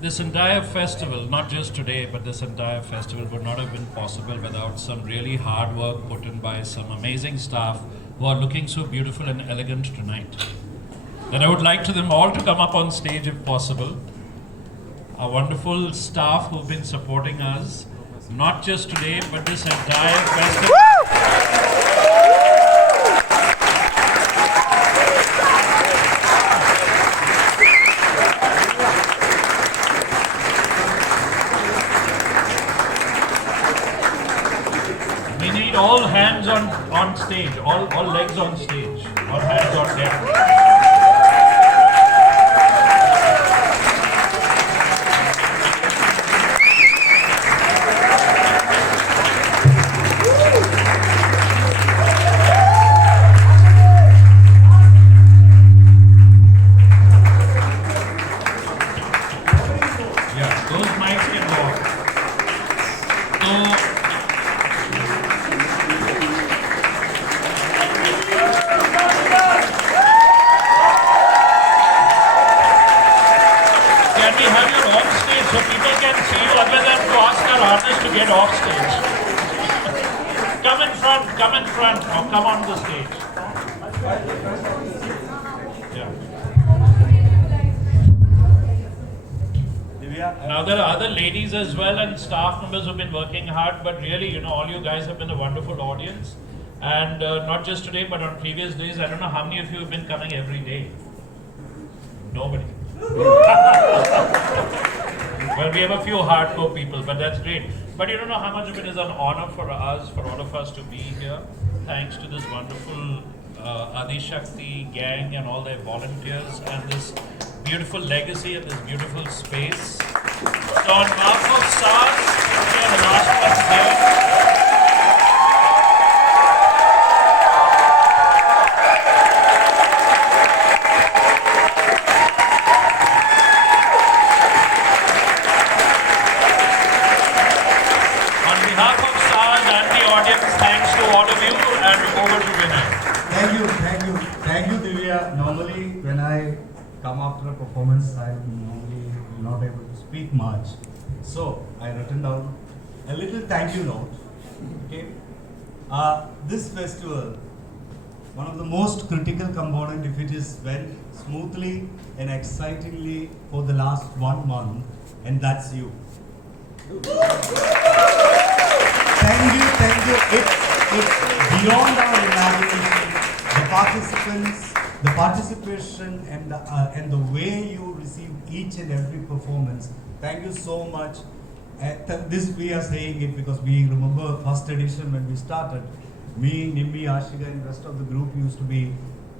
this entire festival, not just today, but this entire festival would not have been possible without some really hard work put in by some amazing staff who are looking so beautiful and elegant tonight. Then I would like to them all to come up on stage if possible. Our wonderful staff who've been supporting us, not just today, but this entire festival. We need all hands on stage, all legs on stage, all hands on deck. Now there are other ladies as well and staff members who've been working hard, but really, all you guys have been a wonderful audience. And not just today, but on previous days, I don't know how many of you have been coming every day. Nobody. Well, we have a few hardcore people, but that's great. But you don't know how much of it is an honor for us, for all of us to be here. Thanks to this wonderful Adi Shakti gang and all their volunteers and this beautiful legacy and this beautiful space. So on behalf of SARS, we are the last ones here. On behalf of SARS and the audience, thanks to all of you and over to Vinay. Thank you, Divya. Normally, when I come after a performance, I'm normally not able to speak much. So, I written down a little thank you note. Okay. This festival, one of the most critical component, if it is went smoothly and excitingly for the last 1 month, and that's you. Thank you. It's beyond our imagination. The participation and the way you receive each and every performance. Thank you so much. This we are saying it because we remember first edition when we started. Me, Nimmi, Ashika and rest of the group used to be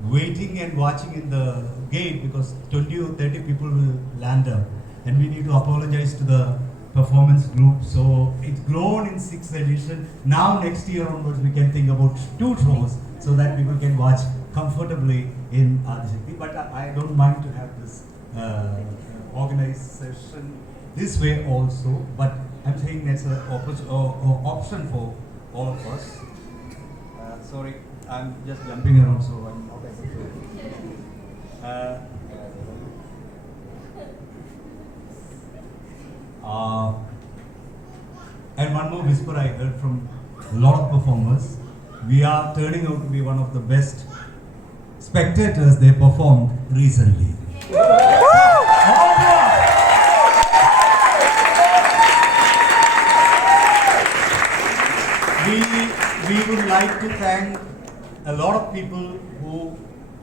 waiting and watching in the gate because 20 or 30 people will land up. And we need to apologize to the performance group. So it's grown in 6th edition. Now next year onwards we can think about 2 shows so that people can watch comfortably in Adishakti. But I don't mind to have this organized session this way also. But I'm saying that's an option for all of us. Sorry, I'm just jumping around, so I'm not able to. And one more whisper I heard from a lot of performers. We are turning out to be one of the best spectators they performed recently. We would like to thank a lot of people who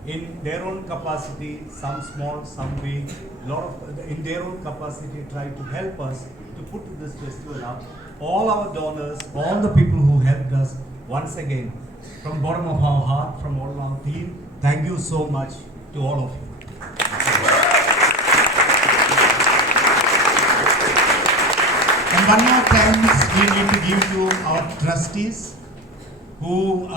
in their own capacity, some small, some big, in their own capacity try to help us to put this festival up. All our donors, all the people who helped us, once again, from bottom of our heart, from all our team, thank you so much to all of you. And one more thanks we need to give to our trustees, who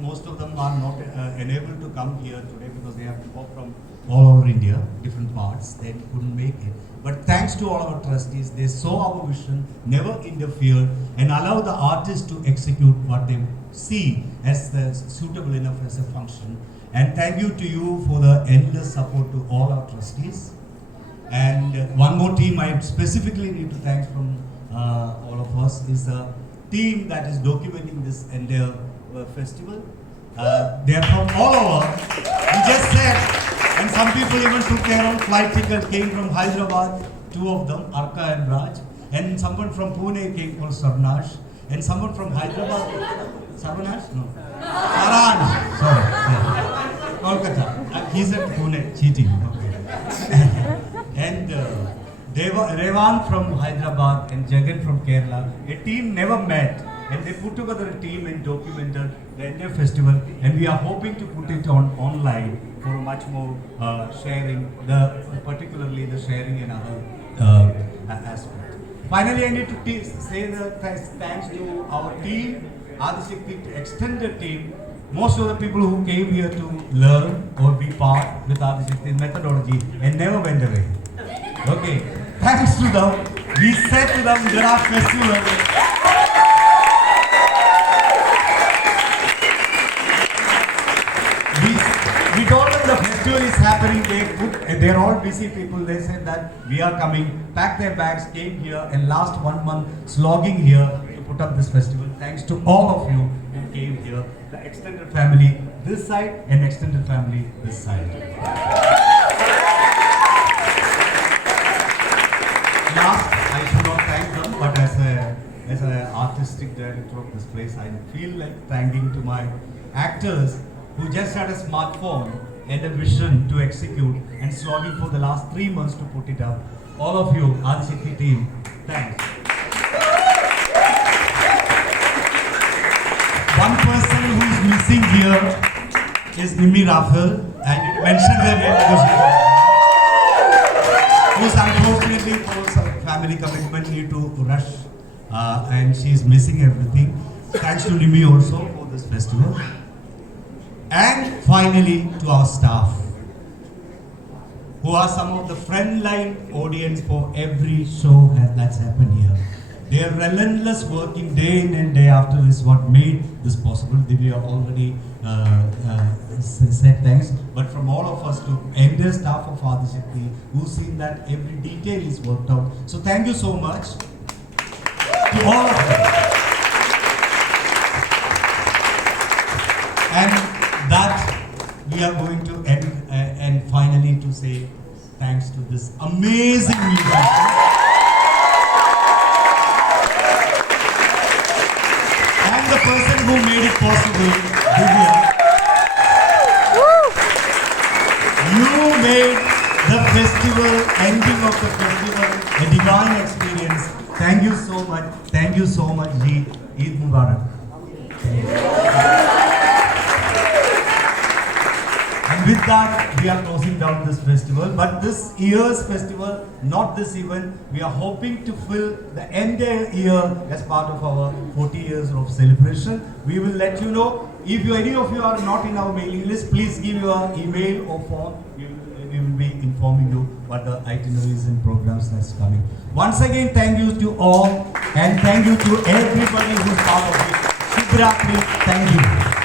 most of them are not enabled to come here today because they have to go from all over India, different parts. They couldn't make it. But thanks to all our trustees, they saw our vision, never interfered, and allow the artists to execute what they see as suitable enough as a function. And thank you to you for the endless support to all our trustees. And one more team I specifically need to thank from all of us is the team that is documenting this entire festival. They are from all over. We just said, and some people even took their own flight ticket, came from Hyderabad, two of them, Arka and Raj, and someone from Pune came for Sarnash, and someone from Hyderabad, Sarnash? No. Saran. Sorry. Yeah. Kolkata. He said Pune, cheating. Okay. And Revan from Hyderabad and Jagan from Kerala. A team never met, and they put together a team and documented the entire festival, and we are hoping to put it on online for much more sharing, particularly the sharing and other aspect. Finally, I need to say the thanks to our team, Adishakti extended team. Most of the people who came here to learn or be part with Adishakti's methodology and never went away. Okay, thanks to them, we said to them there are festivals. We told them the festival is happening. They're all busy people. They said that we are coming, packed their bags, came here, and last 1 month slogging here to put up this festival. Thanks to all of you who came here, the extended family this side and extended family this side. Last, I should not thank them, but as an artistic director of this place, I feel like thanking to my actors who just had a smartphone and a vision to execute and slogging for the last 3 months to put it up. All of you, Adishakti team, thanks. One person who is missing here is Mimi Rafael, and it mentioned her name who's unfortunately for some family commitment need to rush, and she is missing everything. Thanks to Mimi also for this festival. And finally, to our staff, who are some of the frontline audience for every show that's happened here. Their relentless working day in and day after is what made this possible. Divya already said thanks, but from all of us to entire staff of Adishakti, who've seen that every detail is worked out. So thank you so much to all of you. And that we are going to end and finally to say thanks to this amazing music. And the person who made it possible, Divya. You made the festival, ending of the festival, a divine experience. Thank you so much. Thank you so much, Ji. Eid Mubarak. And with that, we are closing down this festival. But this year's festival, not this event, we are hoping to fill the entire year as part of our 40 years of celebration. We will let you know. If any of you are not in our mailing list, please give your email or phone. We will be informing you what the itineraries and programs that's coming. Once again, thank you to all, and thank you to everybody who's part of it. Shubhratri, thank you.